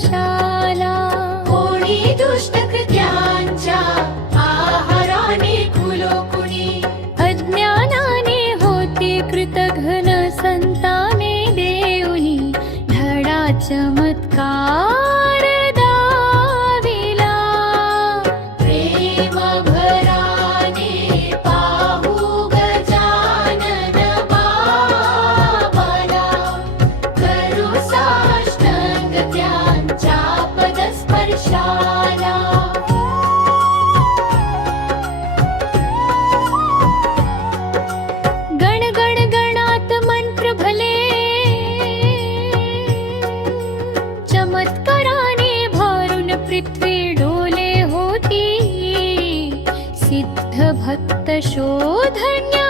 स्पर्शाला. कोणी दुष्टकृत्यांच्या आहाराने कुलोकुणी, अज्ञानाने होते कृतघ्न संताने देऊनी, धडा चमत्कार दाविला. प्रेम भराने पाहू गजानन बाबाला, करू साष्टांग त्यांच्या पदस्पर्शाला. गण गण गणात मंत्र भले, चमत्काराने भारून पृथ्वी डोले होती. सिद्ध भक्त शोधन्या